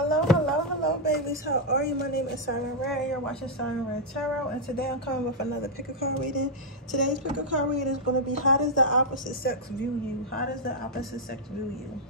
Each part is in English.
Hello, hello, hello, babies. How are you? My name is Siren Red. You're watching Siren Red Tarot, and today I'm coming with another pick a card reading. Today's pick a card reading is going to be, how does the opposite sex view you? How does the opposite sex view you?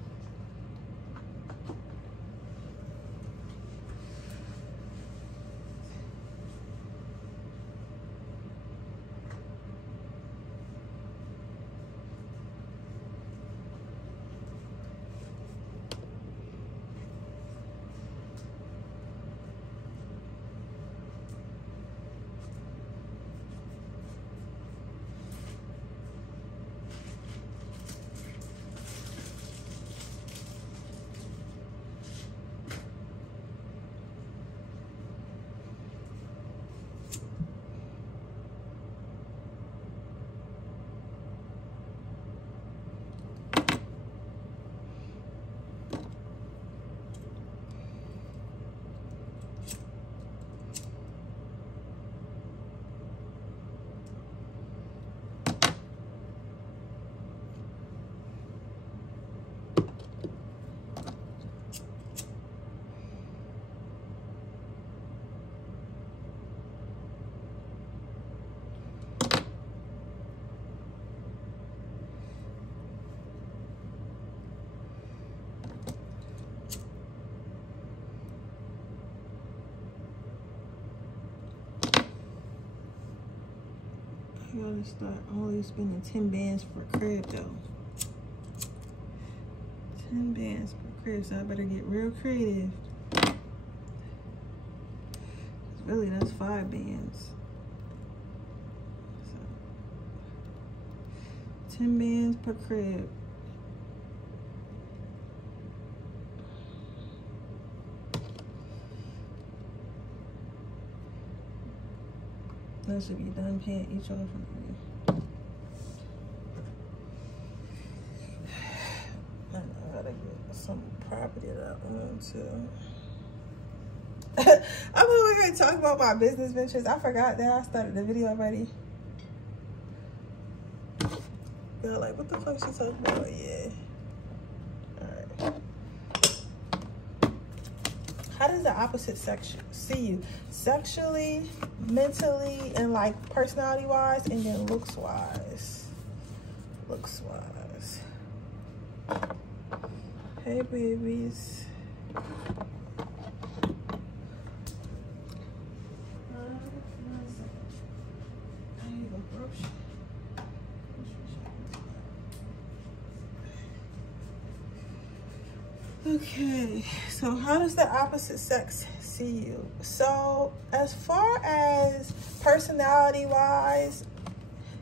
I gotta start only spending 10 bands for crib though. 10 bands per crib, so I better get real creative. Really, that's 5 bands. So, 10 bands per crib. That should be done paying each other for me. I know I gotta get some property that I own too. I'm over here talking about my business ventures. I forgot that I started the video already. Y'all like, what the fuck she talking about? Yeah. Alright. How does the opposite sex see you? Sexually, mentally, and like personality wise, and then looks wise. Looks wise. Hey babies. Okay, so how does the opposite sex see you? So as far as personality wise,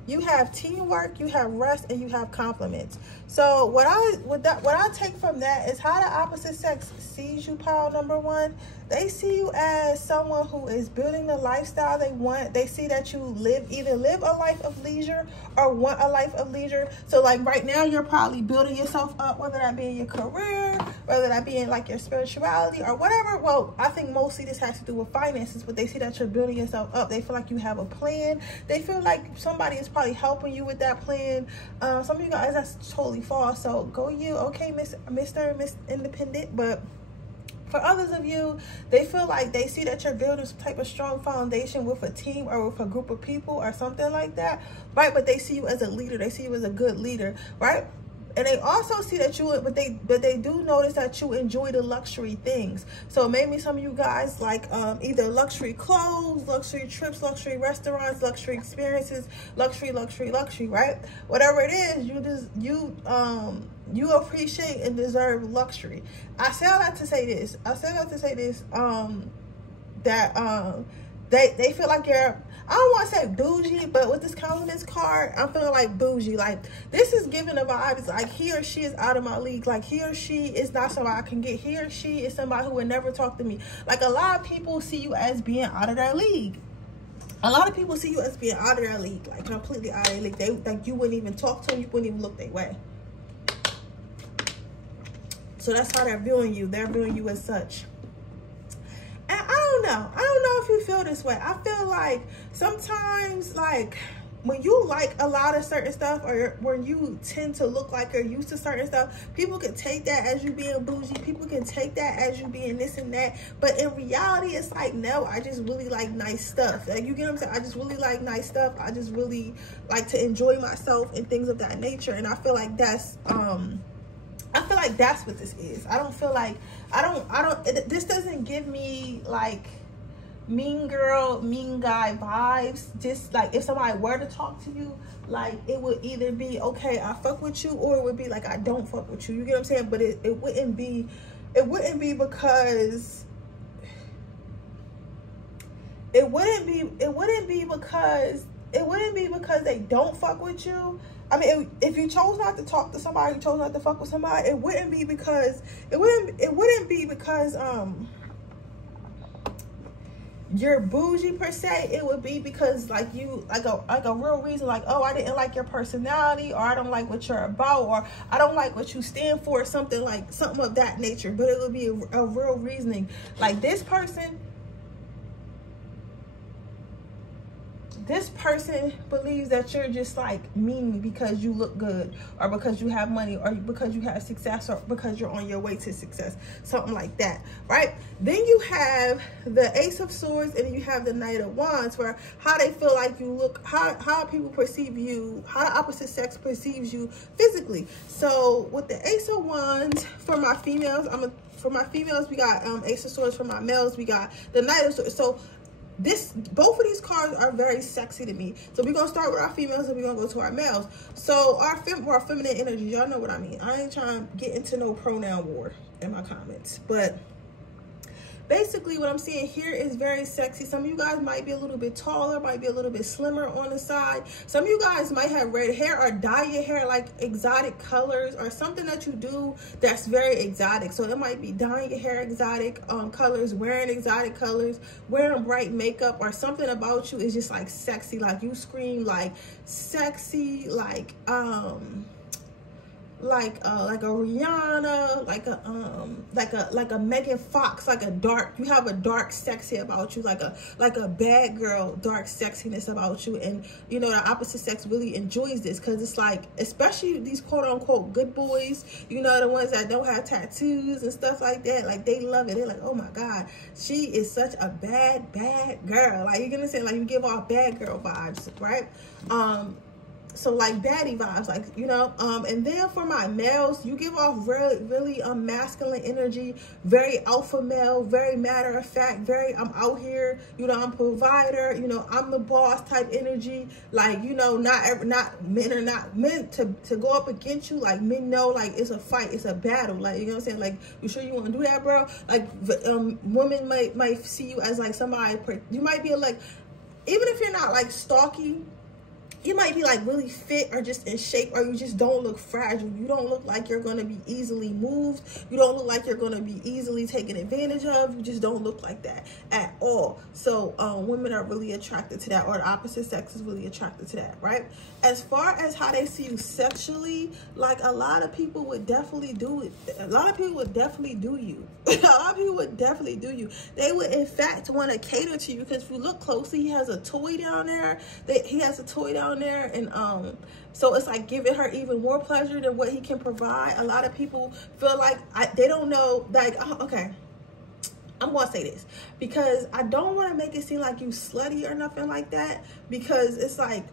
you have teamwork, you have rest, and you have compliments. So what I take from that is how the opposite sex sees you, pile number one. They see you as someone who is building the lifestyle they want. They see that you either live a life of leisure or want a life of leisure. So like right now, you're probably building yourself up, whether that be in your career, whether that be in like your spirituality or whatever. Well, I think mostly this has to do with finances, but they see that you're building yourself up. They feel like you have a plan. They feel like somebody is probably helping you with that plan. Some of you guys, that's totally false. So go you, okay, Miss Independent. But for others of you, they feel like they see that you're building some type of strong foundation with a team or with a group of people or something like that, right? But they see you as a leader. They see you as a good leader, right? And they also see that you, but they do notice that you enjoy the luxury things. So maybe some of you guys like either luxury clothes, luxury trips, luxury restaurants, luxury experiences, luxury, right? Whatever it is, you appreciate and deserve luxury. I say all that to say this. They feel like you're, I don't want to say bougie, but with this confidence card, I'm feeling like bougie. Like this is giving the vibes like he or she is out of my league. Like he or she is not somebody I can get. He or she is somebody who would never talk to me. Like a lot of people see you as being out of their league. A lot of people see you as being out of their league, like completely out of their league. They like you wouldn't even talk to them. You wouldn't even look their way. So that's how they're viewing you. They're viewing you as such. And I don't know if you feel this way. I feel like sometimes like when you like a lot of certain stuff, or when you tend to look like you're used to certain stuff, people can take that as you being bougie. People can take that as you being this and that. But in reality, it's like, no, I just really like nice stuff. Like, you get what I'm saying? I just really like nice stuff. I just really like to enjoy myself and things of that nature. And I feel like that's what this is. I don't feel like, this doesn't give me like mean girl, mean guy vibes. Just like, if somebody were to talk to you, like, it would either be, okay, I fuck with you, or it would be like, I don't fuck with you. You get what I'm saying? But it wouldn't be because they don't fuck with you. I mean, if you chose not to talk to somebody, you chose not to fuck with somebody, it wouldn't be because you're bougie per se. It would be because like you, like a real reason, like, oh, I didn't like your personality, or I don't like what you're about, or I don't like what you stand for, something of that nature. But it would be a real reasoning. Like, this person believes that you're just like mean because you look good, or because you have money, or because you have success, or because you're on your way to success, something like that, right? Then you have the Ace of Swords, and then you have the Knight of Wands, where how they feel like you look, how people perceive you, how the opposite sex perceives you physically. So with the Ace of Wands, for my females, we got Ace of Swords. For my males, we got the Knight of Swords. So both of these cards are very sexy to me. So we're gonna start with our females, and we're gonna go to our males. So our feminine energy, y'all know what I mean. I ain't trying to get into no pronoun war in my comments, but basically what I'm seeing here is very sexy. Some of you guys might be a little bit taller, might be a little bit slimmer on the side. Some of you guys might have red hair, or dye your hair like exotic colors, or something that you do that's very exotic. So it might be dyeing your hair exotic colors, wearing exotic colors, wearing bright makeup, or something about you is just like sexy. Like, you scream like sexy, like a Rihanna, like a Megan Fox, you have a dark sexy about you, like a bad girl, dark sexiness about you. And you know, the opposite sex really enjoys this, because it's like, especially these quote unquote good boys, you know, the ones that don't have tattoos and stuff like that, like, they love it. They're like, oh my god, she is such a bad girl. Like, you're gonna say, like, you give off bad girl vibes, right? So like baddie vibes, like, you know. And then for my males, you give off really masculine energy, very alpha male, very matter of fact, very I'm out here, you know, I'm a provider, you know, I'm the boss type energy. Like, you know, men are not meant to go up against you. Like, men know, like, it's a fight, it's a battle. Like, you know what I'm saying? Like, you sure you want to do that, bro? Like, women might see you as like somebody, you might be like, even if you're not like stalky, you might be like really fit, or just in shape, or you just don't look fragile. You don't look like you're going to be easily moved. You don't look like you're going to be easily taken advantage of. You just don't look like that at all. So women are really attracted to that, or the opposite sex is really attracted to that, right? As far as how they see you sexually, like, a lot of people would definitely do it. A lot of people would definitely do you. A lot of people would definitely do you. They would, in fact, want to cater to you, because if you look closely, he has a toy down there. And so it's like giving her even more pleasure than what he can provide. A lot of people feel like they don't know, like, okay, I'm gonna say this because I don't want to make it seem like you slutty or nothing like that, because it's like,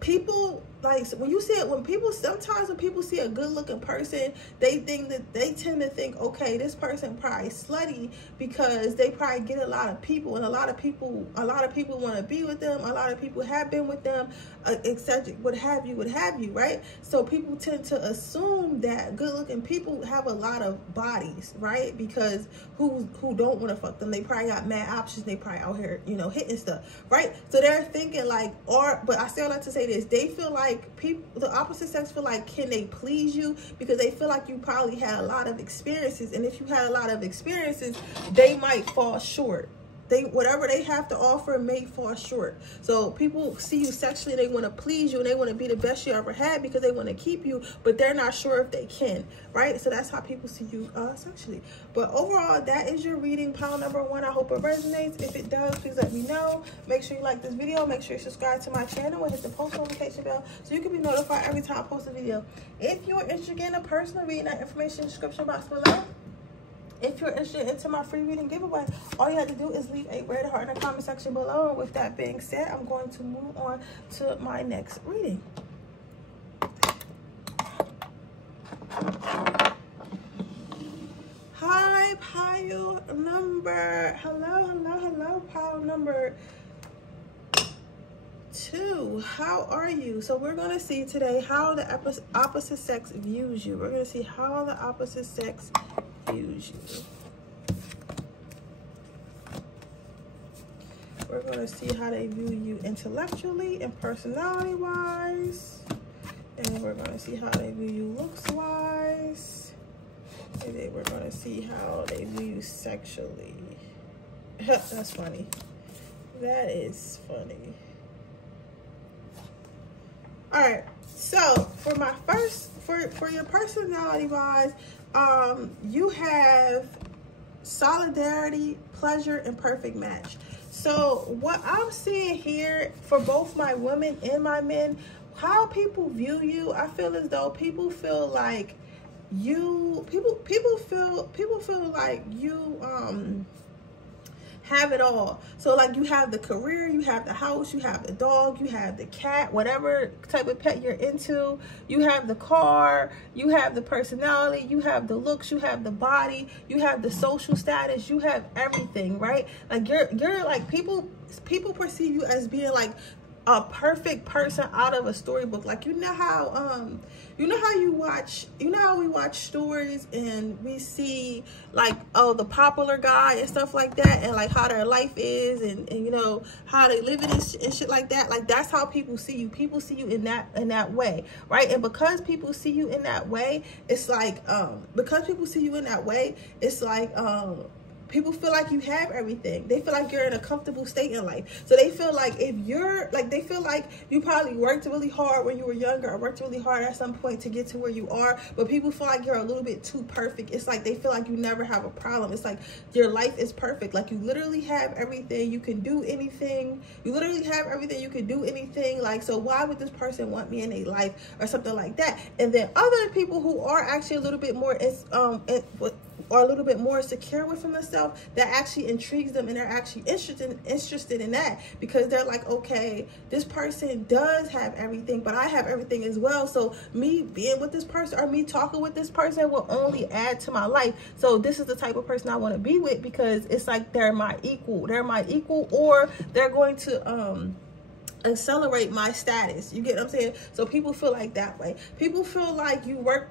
people, like, sometimes when people see a good looking person, they tend to think, okay, this person probably slutty because they probably get a lot of people, and a lot of people want to be with them, a lot of people have been with them, etc., what have you, right? So people tend to assume that good looking people have a lot of bodies, right? Because who don't want to fuck them, they probably got mad options, they probably out here, you know, hitting stuff, right? So they're thinking like, but I still like to say this, they feel like the opposite sex feel like, can they please you? Because they feel like you probably had a lot of experiences, and if you had a lot of experiences, they might fall short. whatever they have to offer may fall short. So people see you sexually, they want to please you, and they want to be the best you ever had because they want to keep you, but they're not sure if they can, right? So that's how people see you sexually. But overall, that is your reading, pile number 1. I hope it resonates. If it does, please let me know. Make sure you like this video. Make sure you subscribe to my channel and hit the post notification bell so you can be notified every time I post a video. If you're interested in a personal reading, that information in the description box below. If you're interested into my free reading giveaway, all you have to do is leave a red heart in the comment section below. And with that being said, I'm going to move on to my next reading. Hi, pile number, hello, pile number 2. How are you? So we're going to see today how the opposite sex views you. We're going to see how the opposite sex views you. We're going to see how they view you intellectually and personality wise, and we're going to see how they view you looks wise, and then we're going to see how they view you sexually. That's funny. That is funny. All right, so for my first, for your personality wise, you have solidarity, pleasure, and perfect match. So what I'm seeing here for both my women and my men, how people view you, I feel as though people feel like you, people feel like you have it all. So like you have the career, you have the house, you have the dog, you have the cat, whatever type of pet you're into, you have the car, you have the personality, you have the looks, you have the body, you have the social status, you have everything, right? Like you're like, people perceive you as being like a perfect person out of a storybook. Like you know how we watch stories and we see like, oh, the popular guy and stuff like that, and like how their life is, and you know how they live it and shit like that. Like that's how people see you. People see you in that way, right? And because people see you in that way, it's like people feel like you have everything. They feel like you're in a comfortable state in life. So they feel like if you're like, they feel like you probably worked really hard when you were younger, or worked really hard at some point to get to where you are. But people feel like you're a little bit too perfect. It's like they feel like you never have a problem. It's like your life is perfect. Like you literally have everything. You can do anything. You literally have everything. You can do anything. Like, so why would this person want me in their life or something like that? And then other people who are actually a little bit more or a little bit more secure within themselves, that actually intrigues them, and they're actually interested in that, because they're like, okay, this person does have everything, but I have everything as well. So me being with this person or me talking with this person will only add to my life. So this is the type of person I want to be with, because it's like they're my equal. They're my equal, or they're going to accelerate my status. You get what I'm saying? So people feel like that way. People feel like you work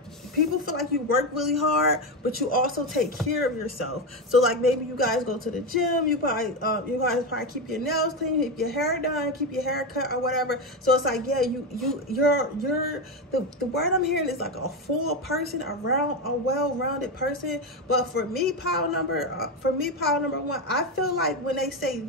really hard, but you also take care of yourself. So like maybe you guys go to the gym, you guys probably keep your nails clean, keep your hair done, keep your hair cut or whatever. So it's like, yeah, you're the word I'm hearing is like a full person, a well-rounded person. But for me, pile number 1, I feel like when they say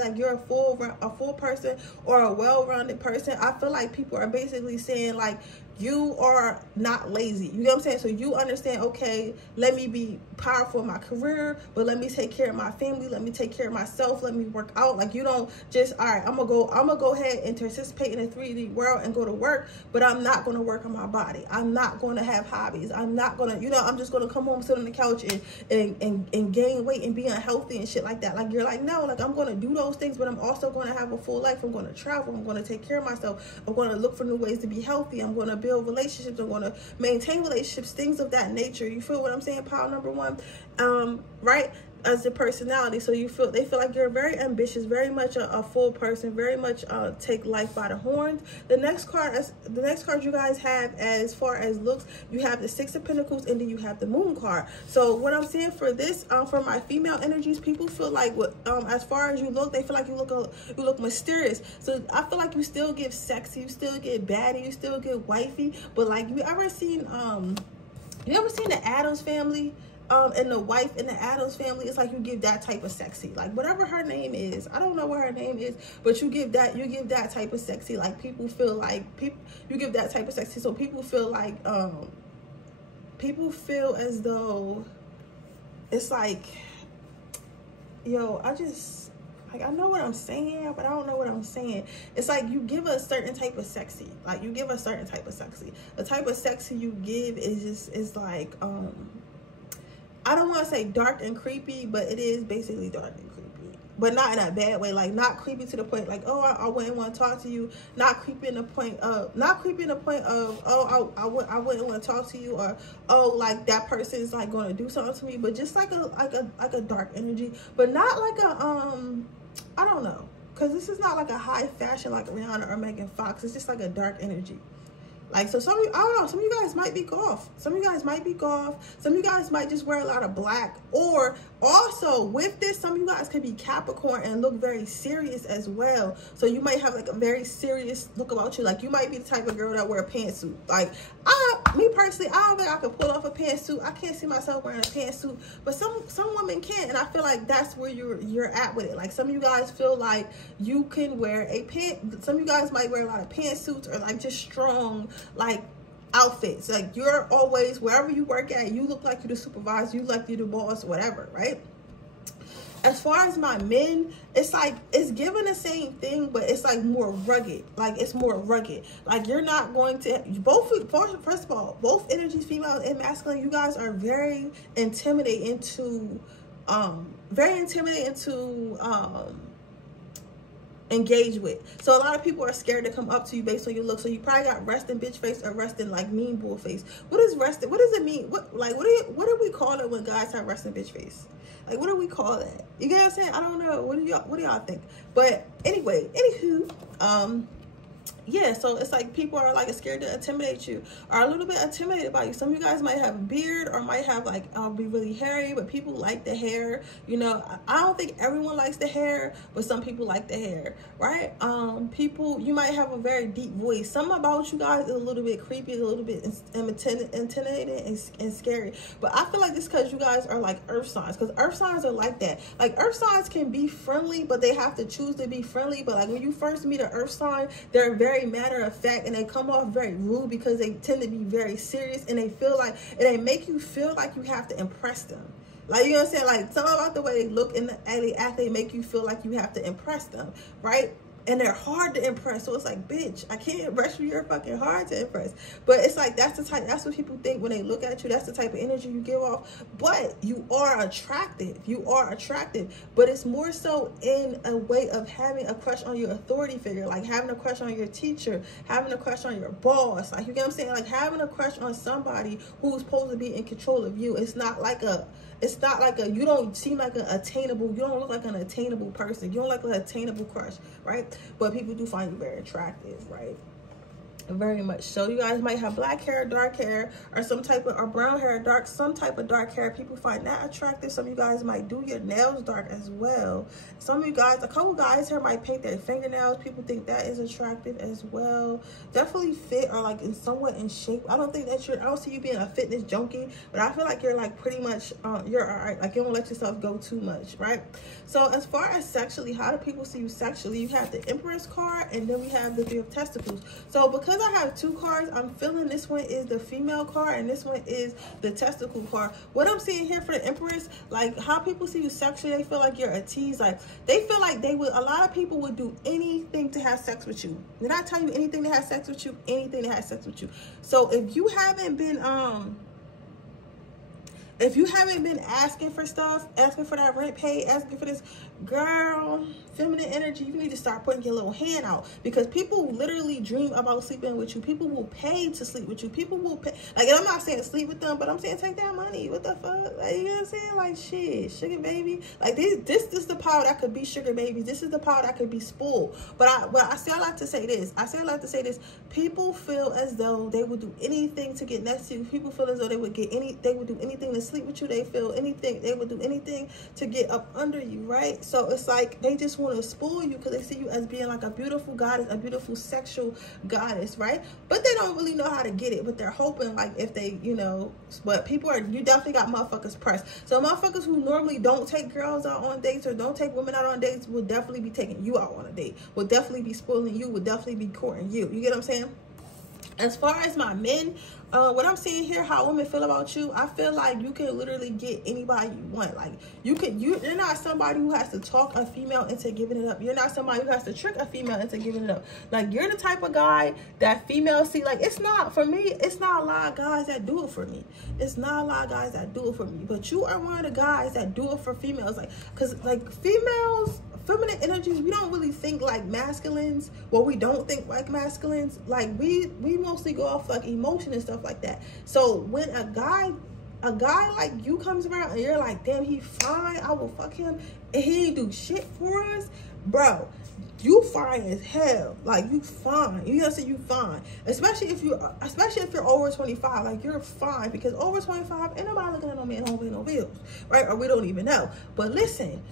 like you're a full person or a well-rounded person, I feel like people are basically saying like you are not lazy. You know what I'm saying? So you understand, okay, let me be powerful in my career, but let me take care of my family, let me take care of myself, let me work out. Like you don't just, all right, I'm gonna go ahead and participate in a 3D world and go to work, but I'm not gonna work on my body. I'm not gonna have hobbies. I'm not gonna, I'm just gonna come home, sit on the couch and gain weight and be unhealthy and shit like that. Like you're like, no, like I'm gonna do those things, but I'm also gonna have a full life. I'm gonna travel, I'm gonna take care of myself, I'm gonna look for new ways to be healthy, I'm gonna build relationships, I'm gonna maintain relationships, things of that nature. You feel what I'm saying? Pile number 1, right? As the personality. So they feel like you're very ambitious, very much a full person, very much take life by the horns. The next card you guys have as far as looks, you have the 6 of Pentacles, and then you have the Moon card. So what I'm saying for this, for my female energies, people feel like as far as you look, they feel like you look mysterious. So I feel like you still get sexy, you still get baddie, you still get wifey, but like you ever seen the Addams Family? and the wife in the Addams family, it's like you give that type of sexy, like whatever her name is, I don't know what her name is, but you give that type of sexy, like people feel like you give that type of sexy, so people feel like people feel as though it's like, yo, I know what I'm saying, but I don't know what I'm saying. It's like you give a certain type of sexy. Like you give a certain type of sexy. The type of sexy you give is like, I don't want to say dark and creepy, but it is basically dark and creepy. But not in a bad way. Like not creepy to the point like, oh, I wouldn't want to talk to you. Not creepy in the point of, oh, I wouldn't want to talk to you, or oh, like that person is like going to do something to me. But just like a dark energy, but not like a I don't know, because this is not like a high fashion like Rihanna or Megan Fox. It's just like a dark energy. Like, so some of you, I don't know, some of you guys might be golf. Some of you guys might be golf. Some of you guys might just wear a lot of black. Or also with this, some of you guys could be Capricorn and look very serious as well. So you might have like a very serious look about you. Like you might be the type of girl that wear a pantsuit. Like me personally, I don't think I could pull off a pantsuit. I can't see myself wearing a pantsuit, but some women can, and I feel like that's where you're at with it. Like some of you guys feel like you can wear a pant. Some of you guys might wear a lot of pantsuits or like just strong like outfits. Like you're always, wherever you work at, you look like you're the supervisor, you look like you're the boss, whatever, right? As far as my men, it's like, it's given the same thing, but it's like more rugged. Like it's more rugged. Like you're not going to, first of all, both energies, female and masculine, you guys are very intimidating to engage with. So a lot of people are scared to come up to you based on your look. So you probably got resting bitch face or resting like mean bull face. What is resting? What does it mean? What do we call it when guys have resting bitch face? Like what do we call that? You get what I'm saying? I don't know. What do y'all think? But anyway, anywho, yeah, so it's like people are like scared to intimidate you, or a little bit intimidated by you. Some of you guys might have a beard or might have like be really hairy, but people like the hair. You know, I don't think everyone likes the hair, but some people like the hair, right? People, you might have a very deep voice. Something about you guys is a little bit creepy, a little bit intimidating and scary. But I feel like it's because you guys are like earth signs, because earth signs are like that. Like earth signs can be friendly, but they have to choose to be friendly. But like when you first meet an earth sign, they're very matter of fact, and they come off very rude because they tend to be very serious, and they feel like, and they make you feel like you have to impress them. Like, you know what I'm saying? Like, something about the way they look and they act, they make you feel like you have to impress them, right? And they're hard to impress. So it's like, bitch, I can't impress you. You're fucking hard to impress. But it's like, that's the type, that's what people think when they look at you. That's the type of energy you give off. But you are attractive. You are attractive. But it's more so in a way of having a crush on your authority figure. Like having a crush on your teacher. Having a crush on your boss. Like, you get what I'm saying? Like having a crush on somebody who's supposed to be in control of you. It's not like a, you don't seem like an attainable, you don't look like an attainable person. You don't look like an attainable crush, right? But people do find you very attractive, right? Very much so. You guys might have black hair, dark hair, or some type of, or brown hair, some type of dark hair. People find that attractive. Some of you guys might do your nails dark as well. Some of you guys, a couple guys here might paint their fingernails. People think that is attractive as well. Definitely fit or like somewhat in shape. I don't think that I don't see you being a fitness junkie, but I feel like you're like pretty much, you're all right. Like you don't let yourself go too much, right? So as far as sexually, how do people see you sexually? You have the Empress card, and then we have the Three of Testicles. So because I have two cards, I'm feeling this one is the female card and this one is the testicle card. What I'm seeing here for the Empress, like how people see you sexually, they feel like you're a tease. Like they feel like they would, a lot of people would do anything to have sex with you. Did I tell you anything to have sex with you? Anything to have sex with you. So if you haven't been asking for stuff, asking for that rent paid, asking for this, girl, feminine energy, you need to start putting your little hand out, because people literally dream about sleeping with you. People will pay to sleep with you. People will pay. Like, and I'm not saying sleep with them, but I'm saying take that money. What the fuck? Like, you know what I'm saying? Like, shit, sugar baby. Like, this is the power that could be sugar babies. This is the power that could be spoiled. But I say I like to say this. People feel as though they would do anything to get next to you. People feel as though they would do anything to sleep with you. They feel anything. They would do anything to get up under you, right? So it's like they just want to spoil you because they see you as being like a beautiful goddess, a beautiful sexual goddess, right? But they don't really know how to get it. But they're hoping like if they, you know, but people are, you definitely got motherfuckers pressed. So motherfuckers who normally don't take girls out on dates or don't take women out on dates will definitely be taking you out on a date, will definitely be spoiling you, will definitely be courting you. You get what I'm saying? As far as my men, what I'm seeing here, how women feel about you, I feel like you can literally get anybody you want. Like you're not somebody who has to talk a female into giving it up. You're not somebody who has to trick a female into giving it up. Like you're the type of guy that females see. Like it's not, for me, it's not a lot of guys that do it for me. It's not a lot of guys that do it for me. But you are one of the guys that do it for females. Like, cause like females, feminine energies, we don't really think like masculines. Well, we don't think like masculines. Like we mostly go off like emotion and stuff like that. So when a guy like you comes around and you're like, damn, he fine, I will fuck him, and he ain't do shit for us, bro, you fine as hell. Like you fine. You gotta say you fine. Especially if you're over 25. Like you're fine, because over 25 ain't nobody looking at no man home with no bills, right? Or we don't even know. But listen,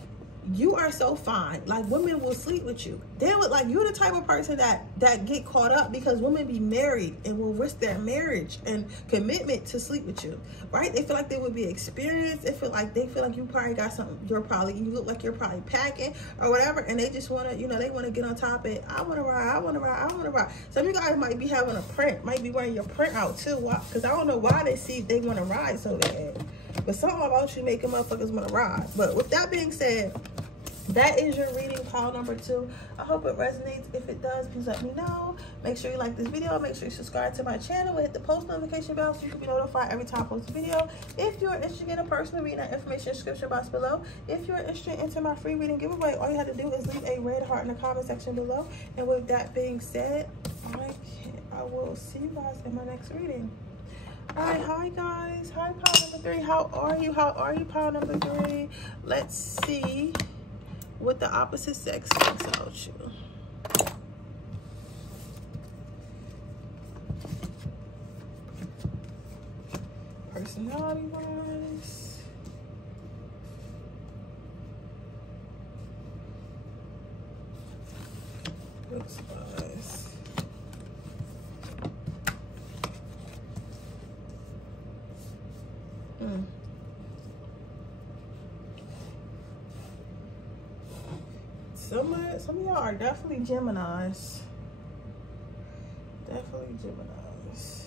you are so fine. Like women will sleep with you. They would, like, you're the type of person that get caught up because women be married and will risk their marriage and commitment to sleep with you, right? They feel like they would be experienced. They feel like you probably got something. You look like you're probably packing or whatever, and they just want to, you know, they want to get on top of it. I want to ride. Some of you guys might be having a print, might be wearing your print out too. Why? Because I don't know why they want to ride so bad. But something about you making motherfuckers want to ride. But with that being said, that is your reading, pile number 2. I hope it resonates. If it does, please let me know. Make sure you like this video. Make sure you subscribe to my channel. Hit the post notification bell so you can be notified every time I post a video. If you're interested in a personal reading, that information in the description box below. If you're interested in my free reading giveaway, all you have to do is leave a red heart in the comment section below. And with that being said, I will see you guys in my next reading. All right, hi guys. Hi, pile number 3. How are you? How are you, pile number 3? Let's see what the opposite sex thinks about you. Personality wise. Looks wise. Some of y'all are definitely Geminis. Definitely Geminis.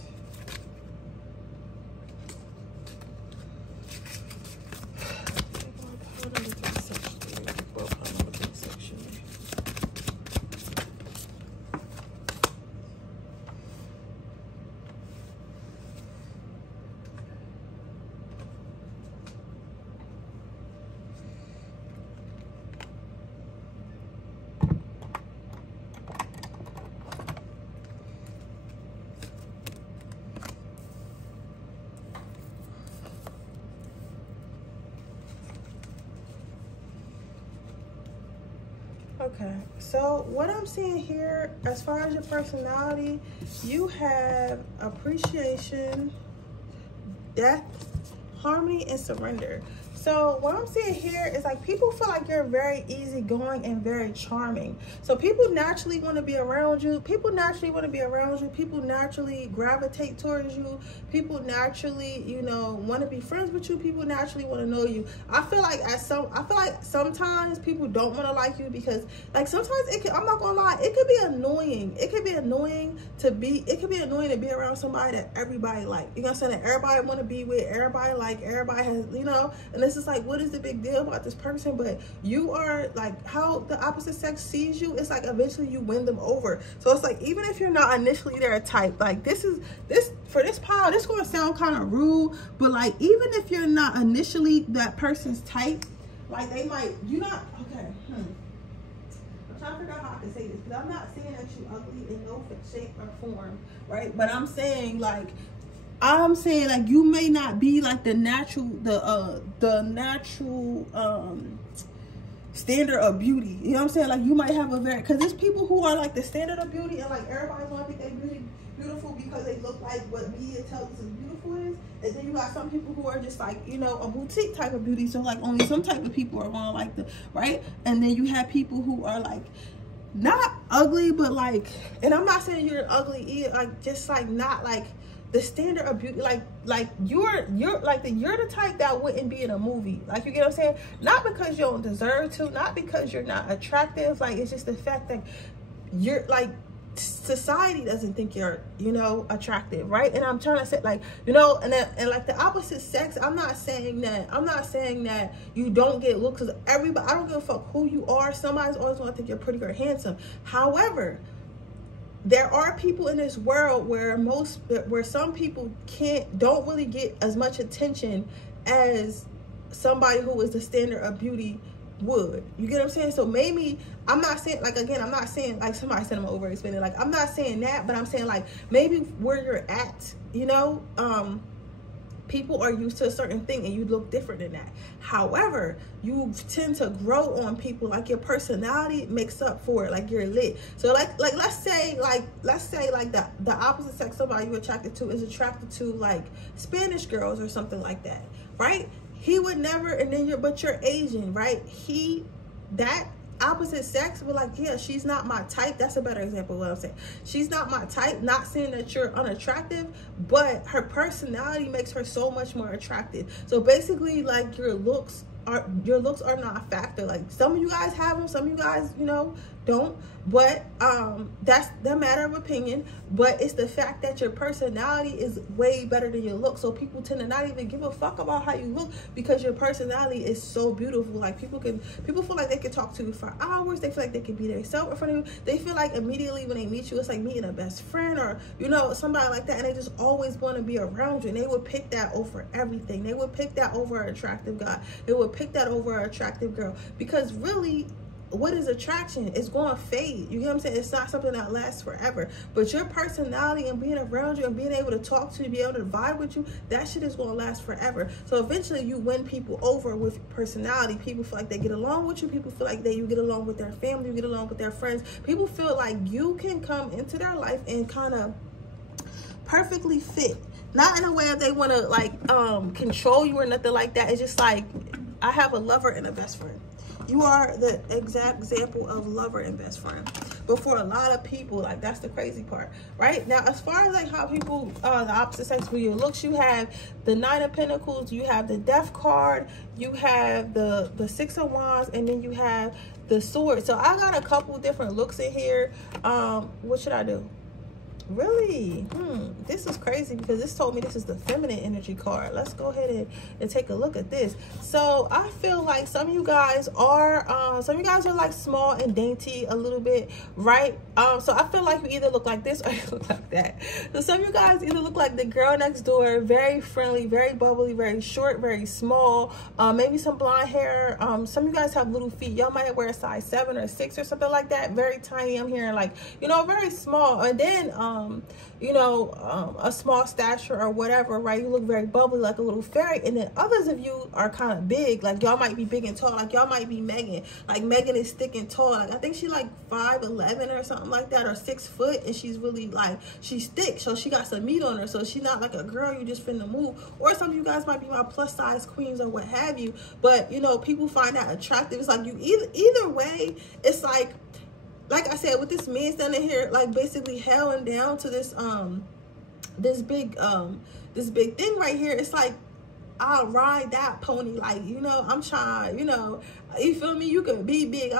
Okay, so what I'm seeing here, as far as your personality, you have appreciation, death, harmony, and surrender. So what I'm seeing here is like people feel like you're very easygoing and very charming. So people naturally want to be around you. People naturally want to be around you. People naturally gravitate towards you. People naturally, you know, want to be friends with you. People naturally want to know you. I feel like sometimes people don't want to like you because, like, sometimes I'm not gonna lie, it could be annoying. It could be annoying to be around somebody that everybody like. You know what I'm saying? That everybody want to be with, everybody like, everybody has, you know, and it's just like, what is the big deal about this person? But you are like, how the opposite sex sees you, it's like eventually you win them over. So it's like, even if you're not initially their type, like this for this pile, this is gonna sound kind of rude, but like, even if you're not initially that person's type, like they might, you're not, okay, I'm trying to figure out how I can say this, because I'm not saying that you ugly in no shape or form, right? But I'm saying like you may not be like the natural standard of beauty. You know what I'm saying? Like, you might have a very, because there's people who are like the standard of beauty, and like everybody's gonna think they beautiful because they look like what media tells us beautiful is. And then you got some people who are just like, you know, a boutique type of beauty. So like only some type of people are gonna like the, right? And then you have people who are like not ugly, but like, and I'm not saying you're ugly either, like just like not like the standard of beauty, like you're the type that wouldn't be in a movie. Like, you get what I'm saying? Not because you don't deserve to, not because you're not attractive. Like, it's just the fact that you're like, society doesn't think you're, you know, attractive, right? And I'm trying to say, like, you know, and like the opposite sex, I'm not saying that you don't get looks, because everybody, I don't give a fuck who you are, somebody's always gonna think you're pretty or handsome. However, there are people in this world where some people don't really get as much attention as somebody who is the standard of beauty would. You get what I'm saying? So maybe, I'm not saying, like, again, I'm not saying, like, somebody said I'm overextending, like, I'm not saying that, but I'm saying, like, maybe where you're at, you know, people are used to a certain thing and you look different than that. However, you tend to grow on people, like your personality makes up for it, like you're lit. So like let's say the opposite sex, somebody you're attracted to is attracted to like Spanish girls or something like that, right? He would never, and then but you're Asian, right? That opposite sex would like, yeah, she's not my type. That's a better example of what I'm saying. She's not my type. Not saying that you're unattractive, but her personality makes her so much more attractive. So basically, like, your looks are not a factor. Like, some of you guys have them, some of you guys, you know, don't. But that's the matter of opinion. But it's the fact that your personality is way better than your look. So people tend to not even give a fuck about how you look because your personality is so beautiful. Like, people feel like they can talk to you for hours. They feel like they can be themselves in front of you. They feel like immediately when they meet you, it's like meeting a best friend or, you know, somebody like that. And they just always want to be around you. And they would pick that over everything. They would pick that over an attractive guy. They would pick that over an attractive girl. Because really, what is attraction? It's going to fade. You get what I'm saying? It's not something that lasts forever. But your personality and being around you and being able to talk to you, be able to vibe with you, that shit is going to last forever. So eventually you win people over with personality. People feel like they get along with you. People feel like you get along with their family. You get along with their friends. People feel like you can come into their life and kind of perfectly fit. Not in a way that they want to like control you or nothing like that. It's just like, I have a lover and a best friend. You are the exact example of lover and best friend. But for a lot of people, like, that's the crazy part, right? Now, as far as like how people, the opposite sex with your looks, you have the 9 of Pentacles, you have the Death card, you have the 6 of Wands, and then you have the Sword. So I got a couple different looks in here. What should I do? Really? This is crazy because this told me this is the feminine energy card. Let's go ahead and take a look at this. So I feel like some of you guys are like small and dainty a little bit, right? So I feel like you either look like this or you look like that. So some of you guys either look like the girl next door, very friendly, very bubbly, very short, very small, maybe some blonde hair. Some of you guys have little feet. Y'all might wear a size 7 or 6 or something like that. Very tiny. I'm hearing like, you know, very small. And then you know, a small stature or whatever, right? You look very bubbly, like a little fairy. And then others of you are kind of big, like y'all might be big and tall, like y'all might be Megan. Like Megan is thick and tall. Like I think she like 5'11" or something like that, or 6 foot, and she's really like, she's thick, so she got some meat on her. So she's not like a girl you just finna move. Or some of you guys might be my plus size queens or what have you. But you know, people find that attractive. It's like you either way, it's like I said, with this man standing here, like basically held down to this this big thing right here. It's like, I'll ride that pony. Like, you know, I'm trying, you know, you feel me? You can be big.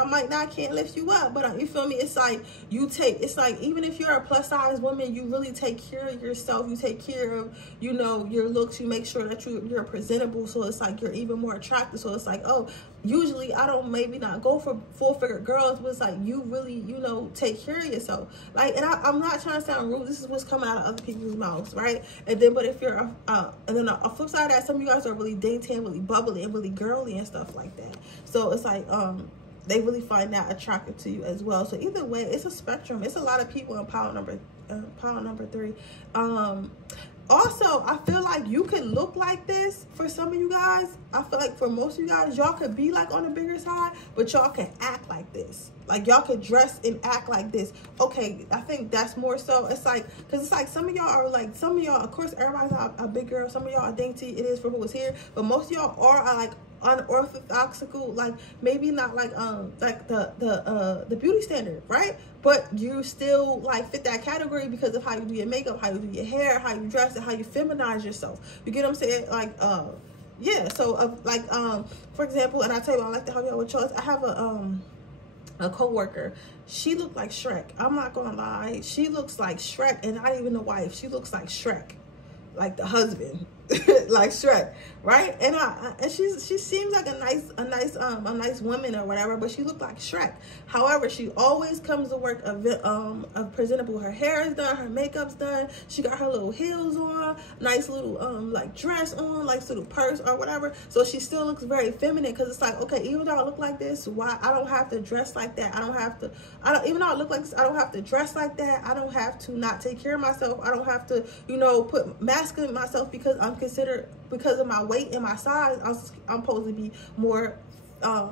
can't lift you up, but you feel me? It's like it's like, even if you're a plus size woman, you really take care of yourself. You take care of, you know, your looks. You make sure that you're presentable. So it's like, you're even more attractive. So it's like, oh, usually I don't maybe not go for full-figure girls, but it's like, you really, you know, take care of yourself. Like, and I'm not trying to sound rude. This is what's coming out of other people's mouths, right? And then, but if you're and then a flip side of that, some of you guys are really dainty and really bubbly and really girly and stuff like that. So it's like, they really find that attractive to you as well. So either way, it's a spectrum. It's a lot of people in pile number 3. Also, I feel like you could look like this for some of you guys. I feel like for most of you guys, y'all could be like on the bigger side, but y'all can act like this. Like y'all could dress and act like this. Okay, I think that's more so. It's like, because it's like some of y'all are like, some of y'all, of course, everybody's a big girl. Some of y'all are dainty. It is for who is here. But most of y'all are like unorthodoxical, like maybe not like the beauty standard, right? But you still like fit that category because of how you do your makeup, how you do your hair, how you dress, and how you feminize yourself. You get what I'm saying? Like yeah. So like for example, and I tell you, I like to help y'all with choice. I have a co-worker. She looked like Shrek. I'm not gonna lie, she looks like Shrek, and not even the wife. She looks like Shrek, like the husband. Like Shrek, right? And she seems like a nice woman or whatever, but she looked like Shrek. However, she always comes to work presentable. Her hair is done, her makeup's done, she got her little heels on, nice little like dress on, like little purse or whatever. So she still looks very feminine, because it's like, okay, even though I look like this, why I don't have to dress like that? Even though I look like this, I don't have to dress like that. I don't have to not take care of myself. I don't have to, you know, put masculine myself because I'm considered, because of my weight and my size, I'm supposed to be more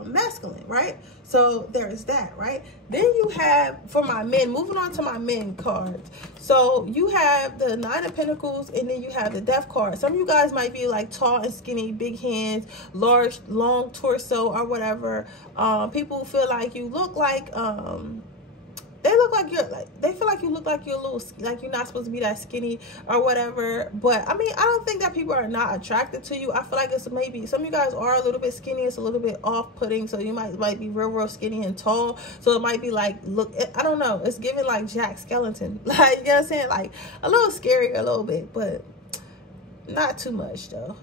masculine, right? So there's that, right? Then you have, for my men, moving on to my men cards. So you have the Nine of Pentacles, and then you have the Death card. Some of you guys might be like tall and skinny, big hands, large, long torso or whatever. People feel like you look like, they look like you're like, they feel like you look like you're a little, like you're not supposed to be that skinny or whatever. But I mean, I don't think that people are not attracted to you. I feel like it's maybe some of you guys are a little bit skinny. It's a little bit off-putting. So you might be real skinny and tall. So it might be like, look, I don't know. It's giving like Jack Skellington. Like, you know what I'm saying? Like a little scary, a little bit, but not too much though.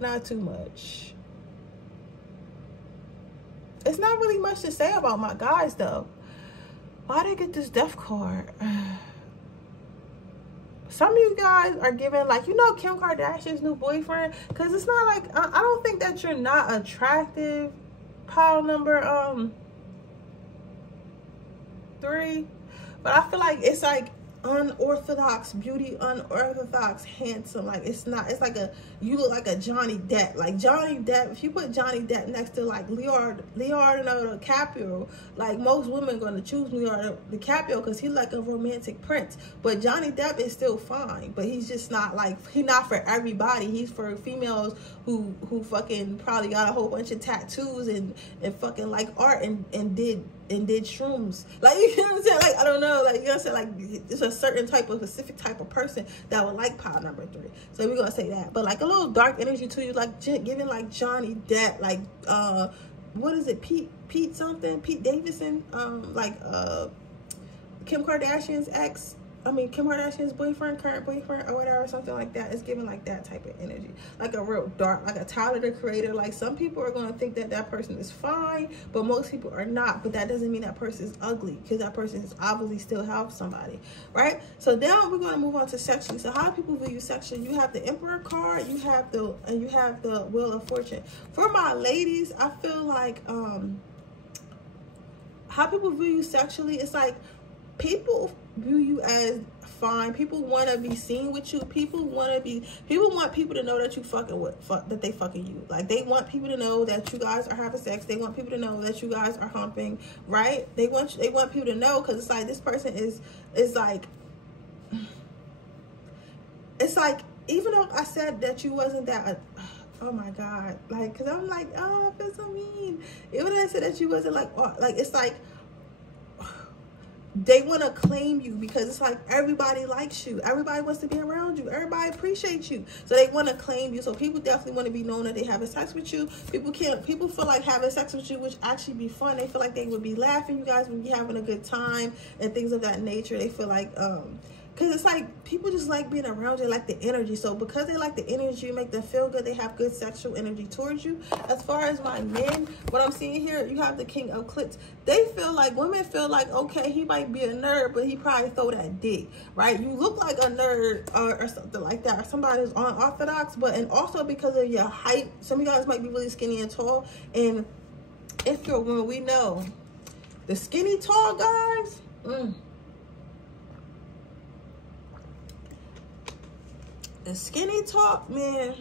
Not too much. It's not really much to say about my guys, though. Why did I get this Death card? Some of you guys are giving, like, you know, Kim Kardashian's new boyfriend. Because it's not like, I don't think that you're not attractive. Pile number 3. But I feel like it's like unorthodox beauty, unorthodox handsome. Like it's not, it's like you look like a Johnny Depp. Like Johnny Depp, if you put Johnny Depp next to like Leonardo DiCaprio, like most women are going to choose Leonardo DiCaprio because he's like a romantic prince. But Johnny Depp is still fine, but he's just not like, he's not for everybody. He's for females who fucking probably got a whole bunch of tattoos and fucking like art and did shrooms. Like, you know what I'm saying? Like, I don't know, like, you know what I'm saying? Like, it's a certain type of, specific type of person that would like pile number 3. So we're gonna say that. But like a little dark energy to you, like giving like Johnny Depp, like what is it, Pete Davidson, like Kim Kardashian's ex, Kim Kardashian's boyfriend, current boyfriend, or whatever, something like that. It's giving like that type of energy, like a real dark, like a Tyler the Creator. Like some people are going to think that that person is fine, but most people are not. But that doesn't mean that person is ugly, because that person is obviously still help somebody, right? So now we're going to move on to sexually. So how do people view you sexually? You have the Emperor card, you have the Wheel of Fortune. For my ladies, I feel like how people view you sexually, it's like people view you as fine. People want to be seen with you. People want people to know that you fucking with, that they fucking you. Like, they want people to know that you guys are having sex. They want people to know that you guys are humping, right? They want people to know, because it's like this person is like, it's like, even though I said that you wasn't that, oh my God, like, because I'm like, oh, I feel so mean. Even though I said that you wasn't like, oh, like, it's like, they want to claim you, because it's like everybody likes you, everybody wants to be around you, everybody appreciates you, so they want to claim you. So people definitely want to be known that they having sex with you. People feel like having sex with you would actually be fun. They feel like they would be laughing, you guys would be having a good time and things of that nature. They feel like because it's like people just like being around you, like the energy. So because they like the energy, you make them feel good, they have good sexual energy towards you. As far as my men, what I'm seeing here, you have the King of Clips. They feel like, women feel like, okay, he might be a nerd, but he probably throw that dick, right? You look like a nerd or something like that, or somebody who's unorthodox, but, and also because of your height, some of you guys might be really skinny and tall. And if you're a woman, we know the skinny tall guys, The skinny talk, man.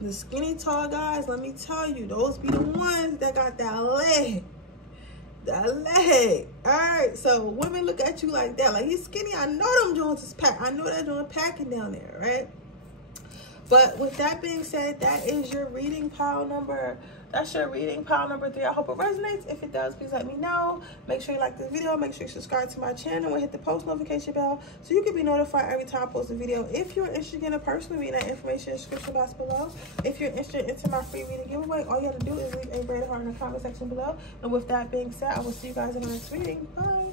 The skinny tall guys, let me tell you, those be the ones that got that leg. That leg. All right, so women look at you like that. Like, he's skinny. I know them joints is packed. I know that joint packing down there, right? But with that being said, that is your reading pile number. That's your reading pile number 3. I hope it resonates. If it does, please let me know. Make sure you like this video. Make sure you subscribe to my channel and hit the post notification bell so you can be notified every time I post a video. If you're interested in a personal reading, that information in the description box below. If you're interested in my free reading giveaway, all you have to do is leave a rated heart in the comment section below. And with that being said, I will see you guys in my next reading. Bye.